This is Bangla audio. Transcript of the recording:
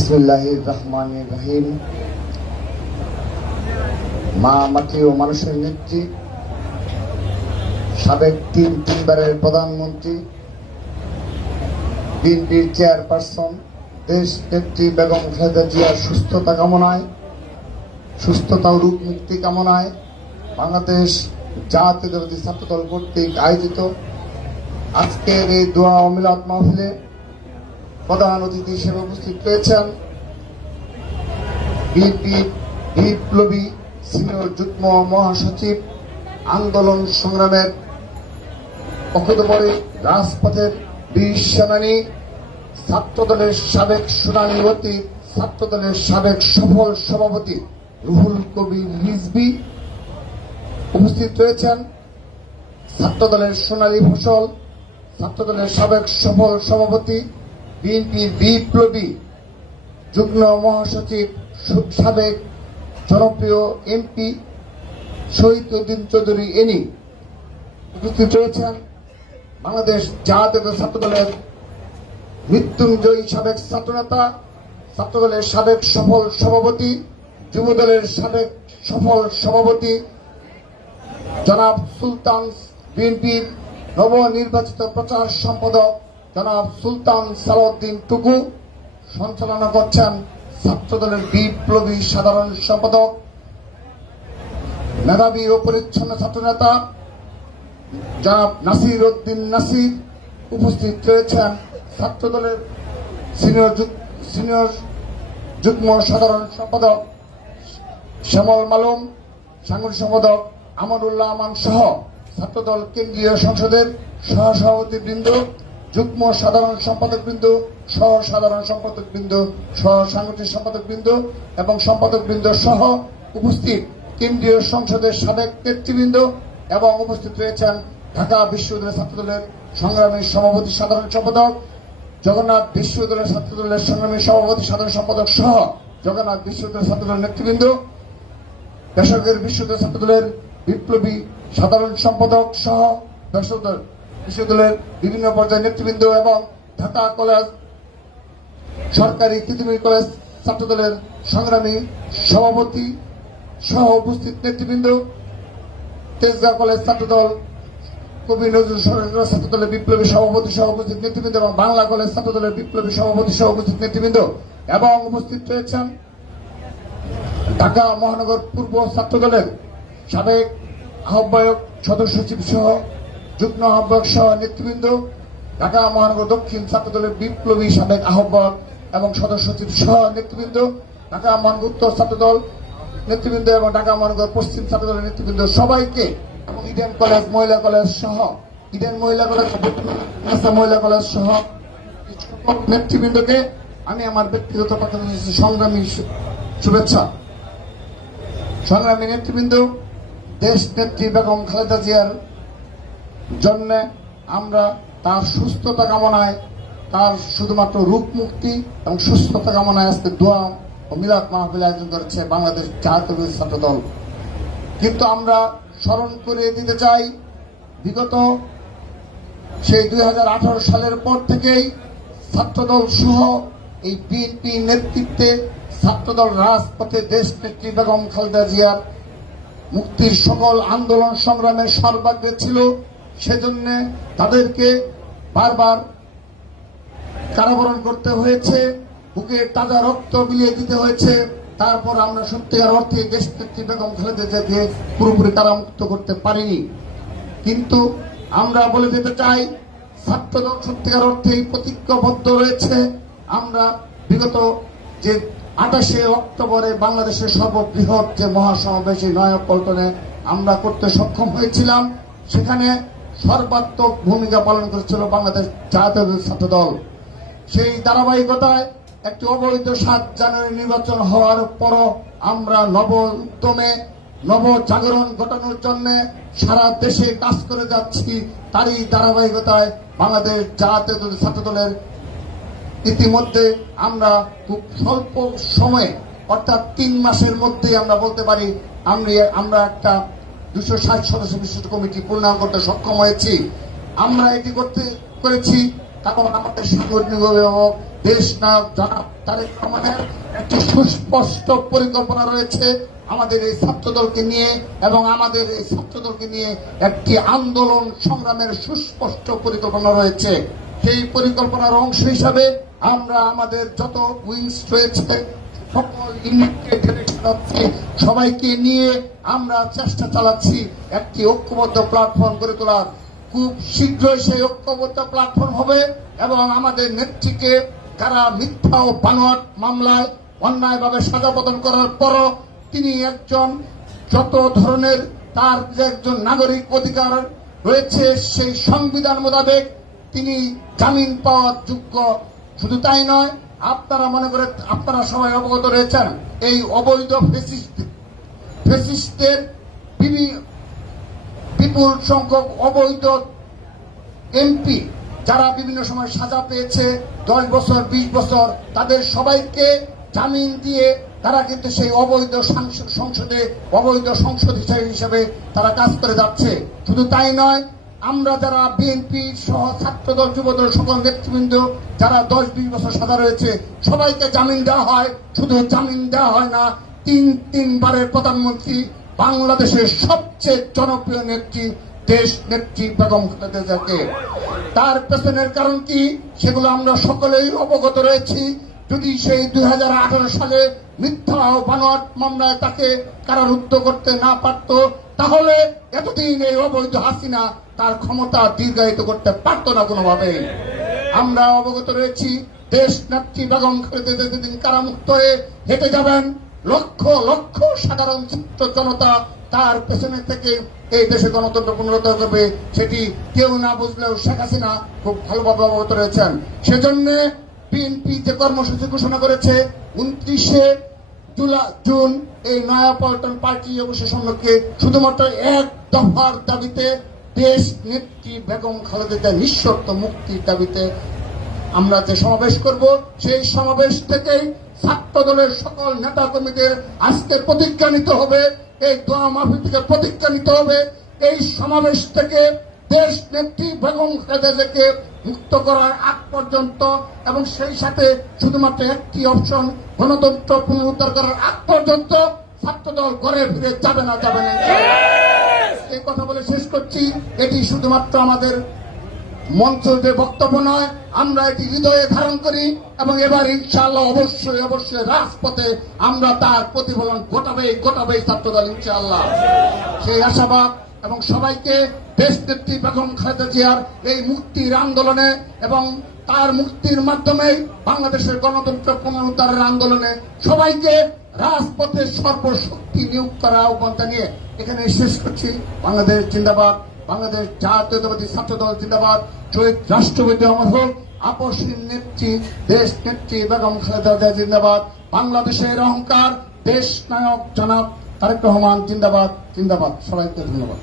বিসমিল্লাহির রহমানির রহিম। মা মাটি ও মানুষের নেত্রী, সাবেক তিনবারের প্রধানমন্ত্রী, বিএনপির চেয়ারপারসন, দেশ নেত্রী বেগম খালেদা জিয়ার সুস্থতা কামনায়, সুস্থতা ও রোগ মুক্তি কামনায় বাংলাদেশ জাতীয়তাবাদী ছাত্রদল কর্তৃক আয়োজিত আজকের এই দোয়া ও মিলাদ মাহফিলে প্রধান অতিথি হিসেবে উপস্থিত রয়েছেন বিএনপি বিপ্লবী সিনিয়র যুগ্ম মহাসচিব, আন্দোলন সংগ্রামের অকুতমরী রাজপথের বীর সেনানী, ছাত্রদলের সাবেক শুনানিবতী, ছাত্রদলের সাবেক সফল সভাপতি রুহুল কবির রিজভী। উপস্থিত রয়েছেন ছাত্রদলের সোনালী ফসল, ছাত্রদলের সাবেক সফল সভাপতি, বিএনপির বিপ্লবী যুগ্ম মহাসচিব, সাবেক জনপ্রিয় এমপি শহীদ উদ্দিন চৌধুরী এনি। উপস্থিত রয়েছেন বাংলাদেশ জাতীয় ছাত্রদলের মৃত্যুঞ্জয়ী সাবেক ছাত্রনেতা, ছাত্রদলের সাবেক সফল সভাপতি, যুবদলের সাবেক সফল সভাপতি জনাব সুলতান, বিএনপির নবনির্বাচিত প্রচার সম্পাদক জনাব সুলতান সালাউদ্দিন টুকু। সঞ্চালনা করছেন ছাত্রদলের বিপ্লবী সাধারণ সম্পাদক, মেধাবী ও পরিচ্ছন্ন ছাত্রনেতা জনাব নাসির উদ্দিন নাসির। উপস্থিত রয়েছেন ছাত্রদলের সিনিয়র যুগ্ম সাধারণ সম্পাদক শ্যামল মালুম, সাংগঠনিক সম্পাদক আমানুল্লাহ আমান সহ ছাত্রদল কেন্দ্রীয় সংসদের সহসভাপতিবৃন্দ, যুগ্ম সাধারণ সম্পাদকবৃন্দ, সহ সাধারণ সম্পাদকবৃন্দ, সহ সাংগঠনিক সম্পাদকবৃন্দ এবং সম্পাদকবৃন্দ সহ উপস্থিত কেন্দ্রীয় সংসদের সাবেক নেতৃবৃন্দ এবং উপস্থিত রয়েছেন ঢাকা বিশ্ববিদ্যালয় ছাত্রদলের সংগ্রামী সভাপতি সাধারণ সম্পাদক, জগন্নাথ বিশ্ববিদ্যালয় ছাত্রদলের সংগ্রামী সভাপতি সাধারণ সম্পাদক সহ জগন্নাথ বিশ্ববিদ্যালয় ছাত্রদলের নেতৃবৃন্দ, বেসরকারি বিশ্ববিদ্যালয় ছাত্রদলের বিপ্লবী সাধারণ সম্পাদক সহ বিশ্ববিদ্যালয়ের বিভিন্ন পর্যায়ের নেতৃবৃন্দ এবং ঢাকা কলেজ সরকারি তিতুমির কলেজ ছাত্রদলের সংগ্রামী সভাপতি সহ উপস্থিত নেতৃবৃন্দ, তেজগাঁও কলেজ ছাত্রদল, কবি নজরুল সরকার ছাত্রদলের বিপ্লবী সভাপতি সহ উপস্থিত নেতৃবৃন্দ এবং বাংলা কলেজ ছাত্রদলের বিপ্লবী সভাপতি সহ উপস্থিত নেতৃবৃন্দ এবং উপস্থিত রয়েছেন ঢাকা মহানগর পূর্ব ছাত্রদলের সাবেক আহ্বায়ক, সদস্য সচিব সহ যুগ্ম আহ্বায়ক সহ নেতৃবৃন্দ, ঢাকা মহানগর দক্ষিণ ছাত্রদলের বিপ্লবী সাবেক আহ্বায়ক এবং সদস্য সচিব সহ নেতৃবৃন্দ, ঢাকা মহানগর উত্তর ছাত্রদল নেতৃবৃন্দ এবং ঢাকা মহানগর পশ্চিম ছাত্রদলের নেতৃবৃন্দ সবাইকে এবং ইডেন কলেজ মহিলা কলেজ সহ ইডেন মহিলা কলেজ, মহিলা কলেজ সহ নেতৃবৃন্দকে আমি আমার ব্যক্তিগত পক্ষ থেকে সংগ্রামী শুভেচ্ছা। সংগ্রামী নেতৃবৃন্দ, দেশ নেত্রী বেগম খালেদা জিয়ার জন্য আমরা তার সুস্থতা কামনায়, তার শুধুমাত্র রোগ মুক্তি এবং সুস্থতা কামনায় আজকে দোয়া ও মিলাদ মাহফিল আয়োজন করেছে বাংলাদেশ জাতীয়তাবাদী ছাত্রদল। কিন্তু আমরা স্মরণ করিয়ে দিতে চাই, বিগত সেই 2018 সালের পর থেকেই ছাত্রদল সহ এই বিএনপি নেতৃত্বে ছাত্রদল রাজপথে দেশ নেত্রী বেগম খালেদা জিয়ার মুক্তির সকল আন্দোলন সংগ্রামের সর্বাগ্রে ছিল। সেজন্য তাদেরকে বারবার কারাবরণ করতে হয়েছে, বুকে তাজা রক্ত বিলিয়ে দিতে হয়েছে। তারপর আমরা সত্যিকার অর্থে দেশ নেত্রী বেগম খালেদা জিয়াকে পুরোপুরি কারামুক্ত করতে পারিনি। কিন্তু আমরা বলে দিতে চাই, ছাত্রদল সত্যিকার অর্থেই প্রতিজ্ঞাবদ্ধ রয়েছে। আমরা বিগত যে 28 অক্টোবরে বাংলাদেশের সর্ববৃহৎ যে মহাসমাবেশ নয়াপল্টনে আমরা করতে সক্ষম হয়েছিলাম, সেখানে সর্বাত্মক ভূমিকা পালন করেছিল বাংলাদেশ জাতীয়তাবাদী ছাত্রদল। সেই ধারাবাহিকতায় একটি অবৈধ 7 জানুয়ারি নির্বাচন হওয়ার পরও আমরা নবজাগরণ ঘটানোর জন্য সারা দেশে কাজ করে যাচ্ছি। তারই ধারাবাহিকতায় বাংলাদেশ জাতীয়তাবাদী ছাত্রদলের ইতিমধ্যে আমরা খুব স্বল্প সময়ে, অর্থাৎ 3 মাসের মধ্যে আমরা বলতে পারি আমরা একটা 260 সদস্য বিশিষ্ট কমিটি পূর্ণাঙ্গ করতে সক্ষম হয়েছি। আমরা এটি করেছি কারণ আমাদের সাংগঠনিক অভিভাবক দেশ নায়ক জনাব তারেক রহমানের একটি সুস্পষ্ট পরিকল্পনা রয়েছে আমাদের এই ছাত্রদলকে নিয়ে, এবং আমাদের এই ছাত্রদলকে নিয়ে একটি আন্দোলন সংগ্রামের সুস্পষ্ট পরিকল্পনা রয়েছে। সেই পরিকল্পনার অংশ হিসাবে আমরা আমাদের যত উইংস রয়েছে সকল ইউনিটকে সবাইকে নিয়ে আমরা চেষ্টা চালাচ্ছি একটি ঐক্যবদ্ধ প্ল্যাটফর্ম গড়ে তোলার। খুব শীঘ্রই সেই ঐক্যবদ্ধ প্ল্যাটফর্ম হবে এবং আমাদের নেত্রীকে যারা মিথ্যা ও বানোয়াট মামলায় অন্যায়ভাবে সাজা প্রদান করার পরও তিনি একজন যত ধরনের তার যে একজন নাগরিক অধিকার রয়েছে সেই সংবিধান মোতাবেক তিনি জামিন পাওয়ার যোগ্য। শুধু তাই নয়, আপনারা মনে করে আপনারা সবাই অবগত রয়েছেন এই অবৈধ ফেসিস্টদের বিপুল সংখ্যক অবৈধ এমপি যারা বিভিন্ন সময় সাজা পেয়েছে 10 বছর 20 বছর, তাদের সবাইকে জামিন দিয়ে তারা কিন্তু সেই অবৈধ সংসদে অবৈধ সংসদ হিসেবে তারা কাজ করে যাচ্ছে। শুধু তাই নয়, আমরা যারা বিএনপি সহ ছাত্রদল যুবদল সকল নেতৃবৃন্দ যারা 10-20 বছর সাজা রয়েছে সবাইকে জামিন দেওয়া হয়। শুধু জামিন দেওয়া হয় না, 3 প্রধানমন্ত্রী, বাংলাদেশের সবচেয়ে জনপ্রিয় নেত্রী দেশ নেত্রী বেগম খালেদা জিয়াকে। তার পেছনের কারণ কি সেগুলো আমরা সকলেই অবগত রয়েছি। যদি সেই 2018 সালে মিথ্যা ও বানোয়াট মামলায় তাকে কারারুদ্ধ করতে না পারত, তাহলে এতদিন এই অবৈধ হাসিনা তার ক্ষমতা দীর্ঘায়িত করতে পারত না কোনোভাবে। আমরা অবগত রয়েছি দেশ নেত্রী বেগম খালেদা জিয়া যেদিন কারামুক্ত হয়ে হেঁটে যাবেন, লক্ষ লক্ষ সাধারণ ছাত্র জনতা তার পেছনে থেকে এই দেশে গণতন্ত্র পুনরুদ্ধার করবে, সেটি কেউ না বুঝলেও শেখ হাসিনা খুব ভালোভাবে অবগত রয়েছেন। সেজন্য বিএনপি যে কর্মসূচি ঘোষণা করেছে 29শে জুন এই নয়াপল্টন পার্টি অবশ্যই সম্মুখে শুধুমাত্র এক দফার দাবিতে দেশ নেত্রী বেগম খালেদা জিয়ার নিঃশর্ত মুক্তির দাবিতে আমরা যে সমাবেশ করব, সেই সমাবেশ থেকেই ছাত্র দলের সকল নেতা কর্মীদের আজকের প্রতিজ্ঞা নিতে হবে, এই দোয়া মাহফিল থেকে প্রতিজ্ঞা নিতে হবে। এই সমাবেশ থেকে দেশ নেত্রী বেগম খালেদা জিয়াকে মুক্ত করার আগ পর্যন্ত এবং সেই সাথে শুধুমাত্র একটি অপশন গণতন্ত্র পুনরুদ্ধার করার আগ পর্যন্ত ছাত্রদল ঘরে ফিরে যাবে না। এই কথা বলে শেষ করছি। এটি শুধুমাত্র আমাদের মঞ্চ যে বক্তব্য নয়, আমরা এটি হৃদয়ে ধারণ করি এবং এবার ইনশাআল্লাহ অবশ্যই অবশ্যই রাজপথে আমরা তার প্রতিফলন ঘটাবেই ছাত্রদল ইনশাআল্লাহ। সেই আশাবাদ এবং সবাইকে দেশ নেত্রী বেগম খালেদা জিয়ার এই মুক্তির আন্দোলনে এবং তার মুক্তির মাধ্যমে বাংলাদেশের গণতন্ত্র পুনরুদ্ধারের আন্দোলনে সবাইকে রাজপথে সর্বশক্তি নিয়োগ করার আহ্বান জানিয়ে এখানে শেষ করছি। বাংলাদেশ জিন্দাবাদ, বাংলাদেশ জাতীয়তাবাদী ছাত্রদল জিন্দাবাদ, শহীদ রাষ্ট্রপতি অমর হোক, আপসহীন নেত্রী দেশ নেত্রী বেগম খালেদা জিয়া জিন্দাবাদ, বাংলাদেশের অহংকার দেশ নায়ক জনাব তারেক রহমান জিন্দাবাদ। সবাইকে ধন্যবাদ।